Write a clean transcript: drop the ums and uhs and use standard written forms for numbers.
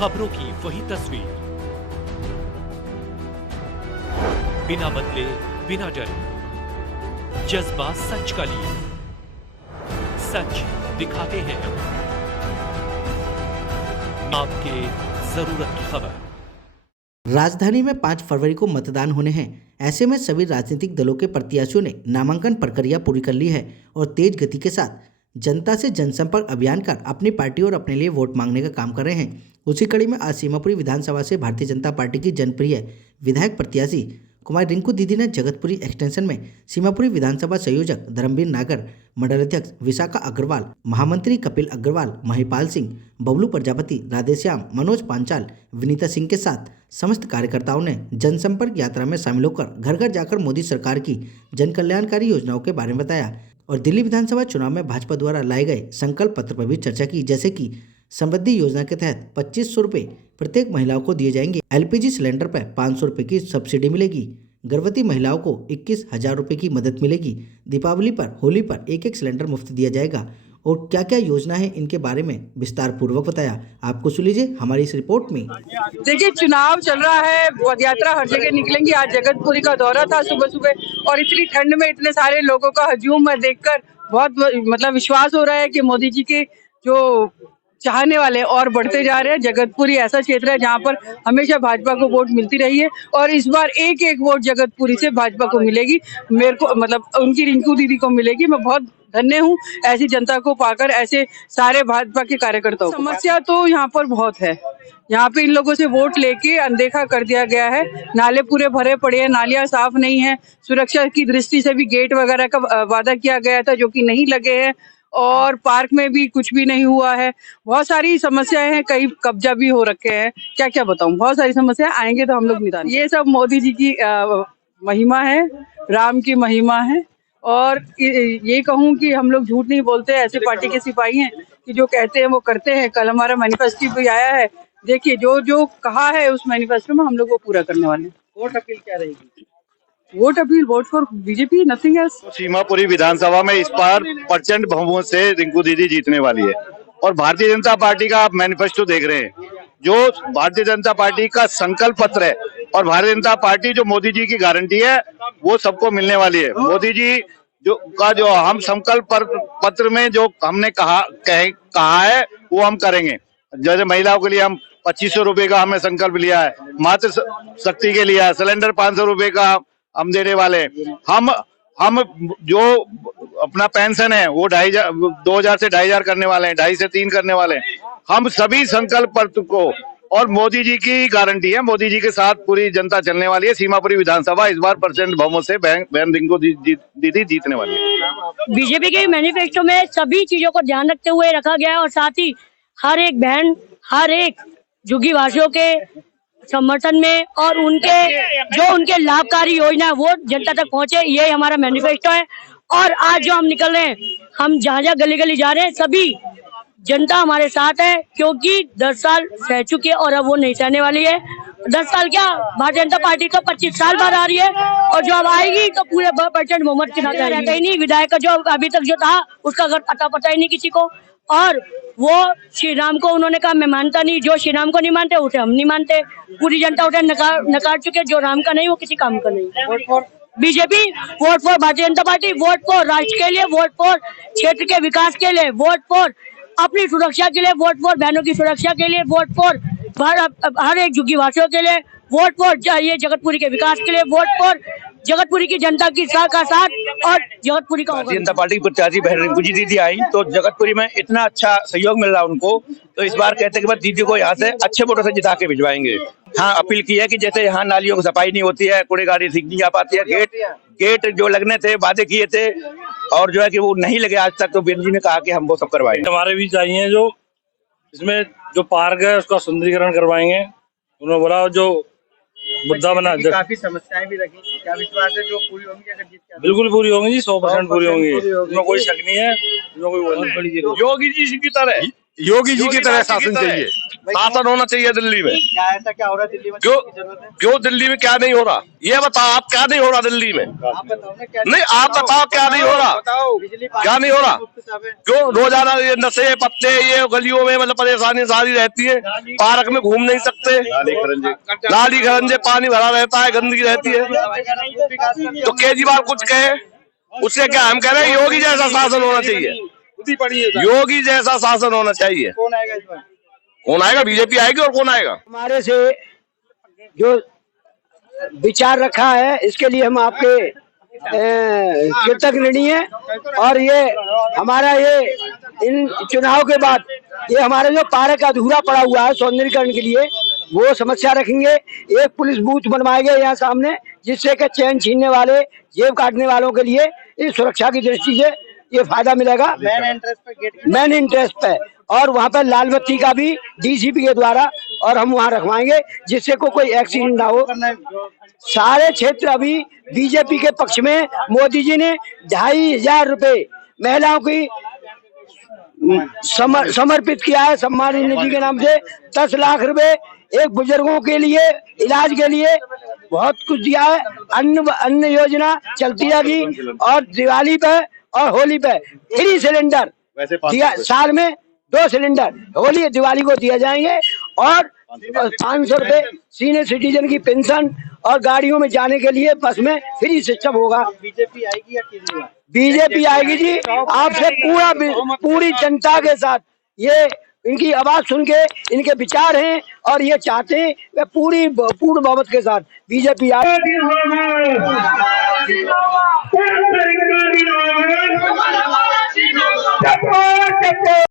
खबरों की वही तस्वीर, बिना बदले बिना डरे, जज्बा सच का लिए, सच दिखाते हैं आपके जरूरत की खबर। राजधानी में 5 फरवरी को मतदान होने हैं। ऐसे में सभी राजनीतिक दलों के प्रत्याशियों ने नामांकन प्रक्रिया पूरी कर ली है और तेज गति के साथ जनता से जनसंपर्क अभियान कर अपनी पार्टी और अपने लिए वोट मांगने का काम कर रहे हैं। उसी कड़ी में आज सीमापुरी विधानसभा से भारतीय जनता पार्टी की जनप्रिय विधायक प्रत्याशी कुमारी रिंकू दीदी ने जगतपुरी एक्सटेंशन में सीमापुरी विधानसभा संयोजक धर्मवीर नागर, मंडल अध्यक्ष विशाखा अग्रवाल, महामंत्री कपिल अग्रवाल, महिपाल सिंह, बबलू प्रजापति, राधेश्याम, मनोज पांचाल, विनीता सिंह के साथ समस्त कार्यकर्ताओं ने जनसंपर्क यात्रा में शामिल होकर घर घर जाकर मोदी सरकार की जन कल्याणकारी योजनाओं के बारे में बताया और दिल्ली विधानसभा चुनाव में भाजपा द्वारा लाए गए संकल्प पत्र पर भी चर्चा की, जैसे कि समृद्धि योजना के तहत 2500 रुपये प्रत्येक महिलाओं को दिए जाएंगे, एलपीजी सिलेंडर पर 500 रुपये की सब्सिडी मिलेगी, गर्भवती महिलाओं को 21,000 रुपये की मदद मिलेगी, दीपावली पर, होली पर एक सिलेंडर मुफ्त दिया जाएगा और क्या क्या योजना है इनके बारे में विस्तार पूर्वक बताया। आपको सुन लीजिए हमारी इस रिपोर्ट में। देखिए, चुनाव चल रहा है, पद यात्रा हर जगह निकलेंगी। आज जगतपुरी का दौरा था सुबह सुबह और इतनी ठंड में इतने सारे लोगों का हजूम में देखकर बहुत विश्वास हो रहा है कि मोदी जी के जो चाहने वाले और बढ़ते जा रहे हैं। जगतपुरी ऐसा क्षेत्र है जहां पर हमेशा भाजपा को वोट मिलती रही है और इस बार एक एक वोट जगतपुरी से भाजपा को मिलेगी। मेरे को उनकी रिंकू दीदी को मिलेगी। मैं बहुत धन्य हूँ ऐसी जनता को पाकर, ऐसे सारे भाजपा के कार्यकर्ताओं। समस्या तो यहाँ पर बहुत है। यहाँ पे इन लोगों से वोट लेके अनदेखा कर दिया गया है। नाले पूरे भरे पड़े हैं, नालियां साफ नहीं है, सुरक्षा की दृष्टि से भी गेट वगैरह का वादा किया गया था जो कि नहीं लगे हैं और पार्क में भी कुछ भी नहीं हुआ है। बहुत सारी समस्याएं हैं, कई कब्जा भी हो रखे हैं। क्या क्या बताऊं, बहुत सारी समस्याएं आएंगे तो हम लोग निदान। ये सब मोदी जी की महिमा है, राम की महिमा है और ये कहूं कि हम लोग झूठ नहीं बोलते। ऐसे पार्टी के सिपाही हैं कि जो कहते हैं वो करते हैं। कल हमारा मैनिफेस्टो भी आया है, देखिए जो जो कहा है उस मैनिफेस्टो में हम लोग वो पूरा करने वाले हैं। वोट अपील क्या रहेगी? Vote appeal, vote for BJP, nothing else. Seemapuri विधानसभा में इस बार प्रचंड बहुमत से रिंकू दीदी जीतने वाली है और भारतीय जनता पार्टी का आप मैनिफेस्टो देख रहे हैं, जो भारतीय जनता पार्टी का संकल्प पत्र है और भारतीय जनता पार्टी जो मोदी जी की गारंटी है वो सबको मिलने वाली है। मोदी जी जो हम संकल्प पत्र में जो हमने कहा है वो हम करेंगे। जैसे महिलाओं के लिए हम 2500 रुपए का हमने संकल्प लिया है, मातृ शक्ति के लिए सिलेंडर 500 रुपए का हम देने वाले हैं। हम जो अपना पेंशन है वो 2000 से 2500 करने वाले हैं, 2.5 से 3 करने वाले हैं। हम सभी संकल्प पत्र को और मोदी जी की गारंटी है, मोदी जी के साथ पूरी जनता चलने वाली है। सीमापुरी विधानसभा इस बार प्रचंड बहुमत से बहन रिंकू दीदी जीतने वाली है। बीजेपी के मैनिफेस्टो में सभी चीजों को ध्यान रखते हुए रखा गया है और साथ ही हर एक बहन, हर एक झुग्गी वासियों के समर्थन में और उनके लाभकारी योजना है वो जनता तक पहुंचे, ये हमारा मैनिफेस्टो है। और आज जो हम निकल रहे हैं, हम जहाँ जहाँ गली गली जा रहे हैं, सभी जनता हमारे साथ है क्योंकि 10 साल सह चुकी है और अब वो नहीं सहने वाली है। 10 साल क्या, भारतीय जनता पार्टी तो 25 साल बाद आ रही है और जो अब आएगी तो पूरे प्रचंड बहुमत के साथ रहता ही नहीं। विधायक का जो अभी तक जो था उसका घर पता ही नहीं किसी को और वो श्री राम को उन्होंने कहा मैं मानता नहीं। जो श्री राम को नहीं मानते उसे हम नहीं मानते। पूरी जनता उसे नकार चुके। जो राम का नहीं वो किसी काम का नहीं। Vote for BJP, vote for Bharatiya Janata party, vote for राष्ट्र के लिए, वोट फॉर क्षेत्र के विकास के लिए, वोट फॉर अपनी सुरक्षा के लिए, वोट फॉर बहनों की सुरक्षा के लिए, वोट फॉर हर एक झुग्गी वासियों के लिए, वोट फॉर ये जगतपुरी के विकास के लिए, वोट फॉर जगतपुरी की जनता की साथ और जगतपुरी का। भारतीय जनता पार्टी की प्रत्याशी बहन रिंकू जी दीदी आई तो जगतपुरी में इतना अच्छा सहयोग मिल रहा है उनको, तो इस बार कहते हैं कि दीदी को यहाँ से अच्छे वोटों से जिता के भिजवाएंगे। हाँ, अपील की है कि जैसे यहाँ नालियों की सफाई नहीं होती है, कूड़े गाड़ी ठीक नहीं आ पाती है, गेट जो लगने थे वादे किए थे और जो है कि वो नहीं लगे आज तक, तो बहन जी ने कहा कि हम वो सब करवाएंगे। हमारे भी चाहिए जो इसमें जो पार्क है उसका सुंदरीकरण करवाएंगे। उन्होंने बोला जो मुद्दा बना, काफी समस्याएं भी रखी, क्या विश्वास है जो पूरी होंगी? अगर जीत बिल्कुल पूरी होंगी जी, 100% पूरी होंगी, इसमें कोई शक नहीं है। योगी जी की तरह योगी जी की तरह शासन चाहिए, शासन होना चाहिए दिल्ली में। क्या ऐसा क्या हो रहा है दिल्ली में? क्यों की जरूरत है? क्यों दिल्ली में क्या नहीं हो रहा, ये बताओ आप, क्या नहीं हो रहा दिल्ली में? आप बताओ ना क्या नहीं, आप बताओ क्या नहीं हो रहा, बिजली क्या नहीं हो रहा? पानी क्यों रोजाना ये नशे पत्ते, ये गलियों में मतलब परेशानी सारी रहती है, पार्क में घूम नहीं सकते, नाली खरंजे पानी भरा रहता है, गंदगी रहती है। तो केजरीवाल कुछ कहे उससे क्या, हम कह रहे हैं योगी जैसा शासन होना चाहिए, योगी जैसा शासन होना चाहिए। कौन आएगा इस बार? कौन आएगा? बीजेपी आएगी, और कौन आएगा? हमारे से जो विचार रखा है इसके लिए हम आपके कृतज्ञ ऋणी है। और ये हमारा ये इन चुनाव के बाद ये हमारा जो पार्क अधूरा पड़ा हुआ है सौंदर्यीकरण के लिए, वो समस्या रखेंगे। एक पुलिस बूथ बनवाए गए यहाँ सामने, जिससे कि चैन छीनने वाले, जेब काटने वालों के लिए इस सुरक्षा की दृष्टि से ये फायदा मिलेगा। मेन इंटरेस्ट पे और वहाँ पर लाल बत्ती का भी डीसीपी के द्वारा और हम वहाँ रखवाएंगे, जिससे कोई एक्सीडेंट ना हो। सारे क्षेत्र अभी बीजेपी के पक्ष में। मोदी जी ने 2500 रुपए महिलाओं की समर्पित किया है सम्मान निधि के नाम से। 10 लाख रुपए एक बुजुर्गों के लिए इलाज के लिए बहुत कुछ दिया है। अन्न योजना चलती रहेगी और दिवाली पे और होली पे फ्री सिलेंडर दिया, साल में 2 सिलेंडर होली दिवाली को दिया जाएंगे। और 500 रुपए सीनियर सिटीजन की पेंशन और गाड़ियों में जाने के लिए बस में फ्री सिस्टम होगा। बीजेपी आएगी या केजरीवाल? बीजेपी आएगी जी। आपसे पूरी जनता के साथ ये इनकी आवाज सुन के इनके विचार हैं और ये चाहते हैं वे पूर्ण बहुमत के साथ बीजेपी आए।